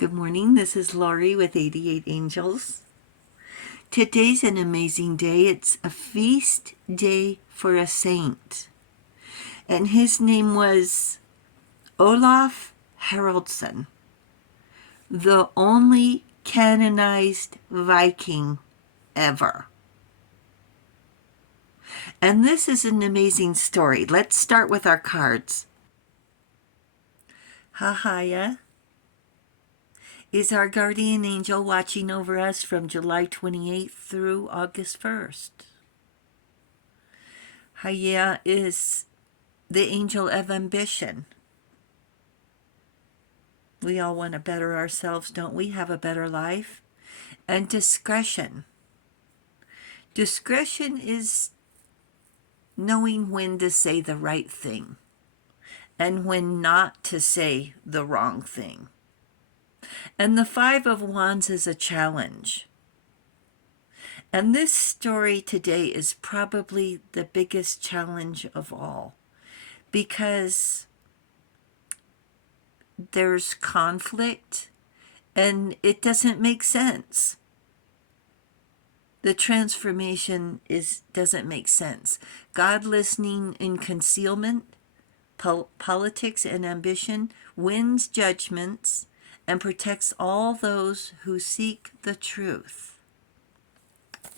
Good morning, this is Laurie with 88 Angels. Today's an amazing day. It's a feast day for a saint. And his name was Olav Haraldsson, the only canonized Viking ever. And this is an amazing story. Let's start with our cards. Hahaya is our guardian angel watching over us from July 28th through August 1st. Haya is the angel of ambition. We all want to better ourselves, don't we? Have a better life. And discretion. Discretion is knowing when to say the right thing and when not to say the wrong thing. And the Five of Wands is a challenge. And this story today is probably the biggest challenge of all, because there's conflict and it doesn't make sense. The transformation doesn't make sense. God listening in concealment, politics and ambition, wins judgments and protects all those who seek the truth.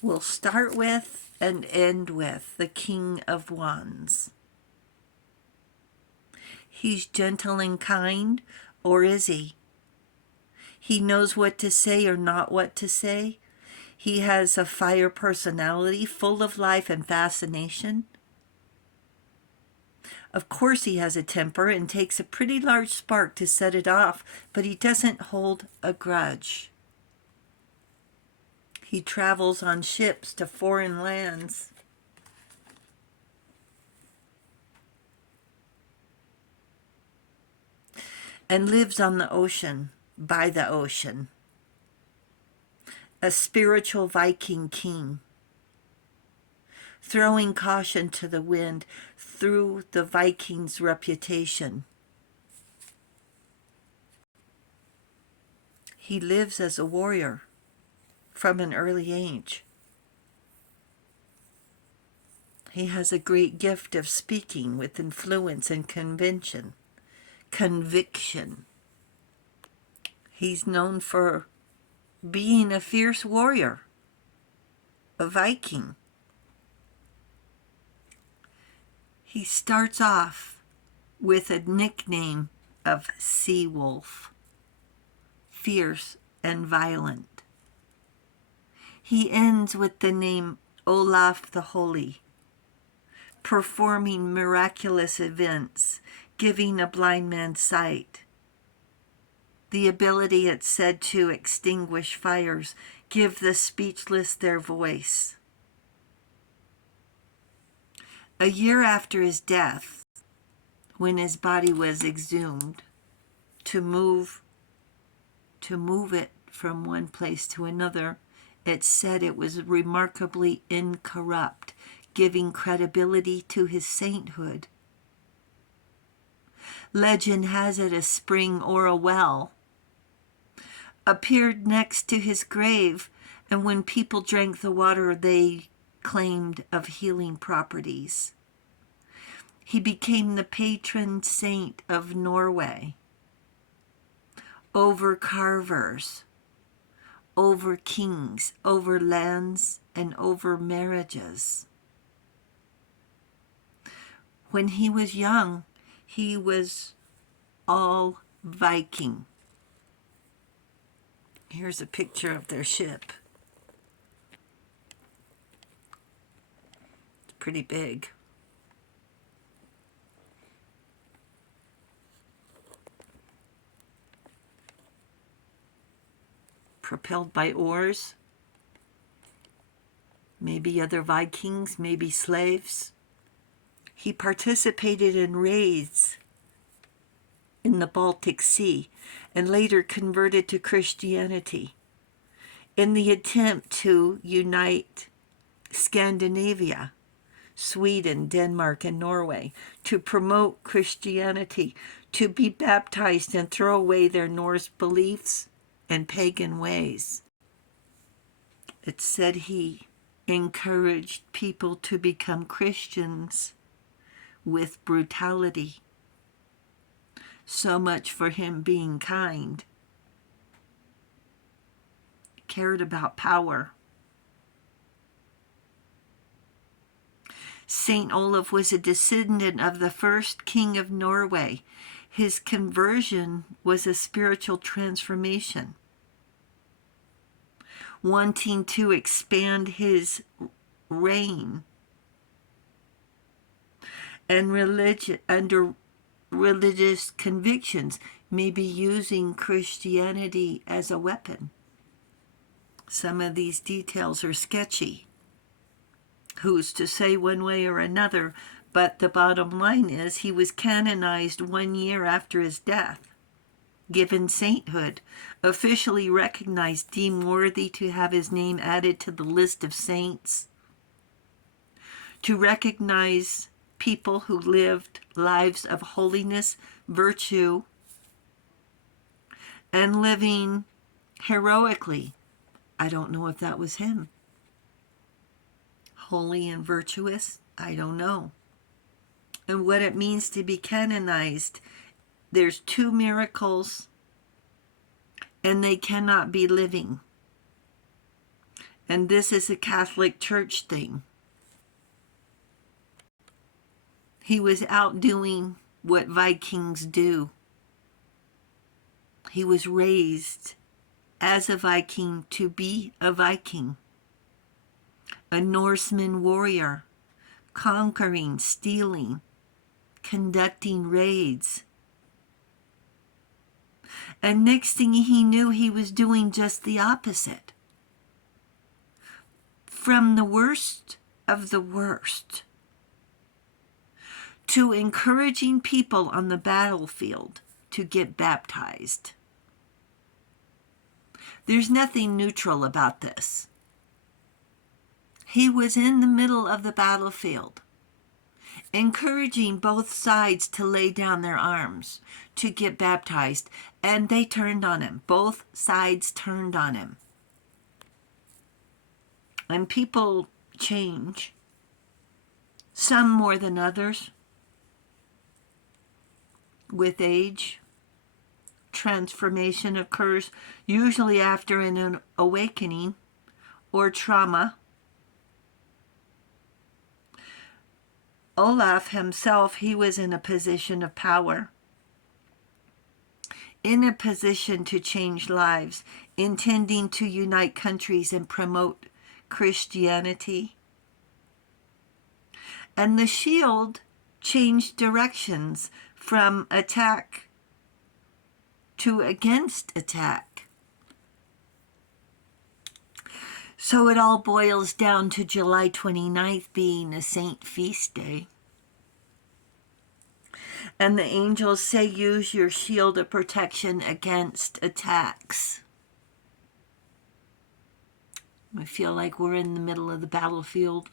We'll start with and end with the King of Wands. He's gentle and kind, or is he? He knows what to say or not what to say. He has a fire personality full of life and fascination. Of course he has a temper and takes a pretty large spark to set it off, but he doesn't hold a grudge. He travels on ships to foreign lands. And lives on the ocean, by the ocean. A spiritual Viking king, throwing caution to the wind through the Vikings' reputation. He lives as a warrior from an early age. He has a great gift of speaking with influence and conviction. He's known for being a fierce warrior, a Viking. He starts off with a nickname of Sea Wolf, fierce and violent. He ends with the name Olaf the Holy, performing miraculous events, giving a blind man sight. The ability, it's said, to extinguish fires, give the speechless their voice. A year after his death, when his body was exhumed, to move it from one place to another, it said it was remarkably incorrupt, giving credibility to his sainthood. Legend has it a spring or a well appeared next to his grave, and when people drank the water, they claimed of healing properties. He became the patron saint of Norway, over carvers, over kings, over lands, and over marriages. When he was young, he was all Viking. Here's a picture of their ship. It's pretty big. Propelled by oars. Maybe other Vikings, maybe slaves. He participated in raids in the Baltic Sea and later converted to Christianity in the attempt to unite Scandinavia, Sweden, Denmark, and Norway, to promote Christianity, to be baptized and throw away their Norse beliefs and pagan ways. It said he encouraged people to become Christians with brutality. So much for him being kind. Cared about power. Saint Olav was a descendant of the first king of Norway. His conversion was a spiritual transformation, wanting to expand his reign and under religious convictions, maybe using Christianity as a weapon. Some of these details are sketchy. Who's to say one way or another, but the bottom line is he was canonized 1 year after his death, given sainthood, officially recognized, deemed worthy to have his name added to the list of saints, to recognize people who lived lives of holiness, virtue, and living heroically. I don't know if that was him. Holy and virtuous, I don't know. And what it means to be canonized, there's 2 miracles, and they cannot be living. And this is a Catholic Church thing. He was out doing what Vikings do. He was raised as a Viking to be a Viking. A Norseman warrior, conquering, stealing, conducting raids. And next thing he knew, he was doing just the opposite. From the worst of the worst to encouraging people on the battlefield to get baptized. There's nothing neutral about this. He was in the middle of the battlefield, encouraging both sides to lay down their arms, to get baptized, and they turned on him. Both sides turned on him. And people change, some more than others. With age, transformation occurs usually after an awakening or trauma. Olaf himself, he was in a position of power, in a position to change lives, intending to unite countries and promote Christianity. And the shield changed directions from attack to against attack. So it all boils down to July 29th being a saint feast day. And the angels say use your shield of protection against attacks. I feel like we're in the middle of the battlefield.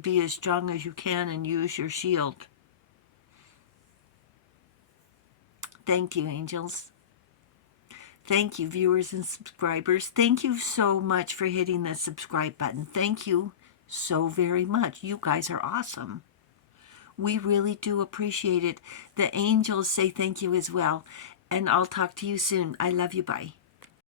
Be as strong as you can and use your shield. Thank you, angels. Thank you, viewers and subscribers. Thank you so much for hitting the subscribe button. Thank you so very much. You guys are awesome. We really do appreciate it. The angels say thank you as well. And I'll talk to you soon. I love you. Bye.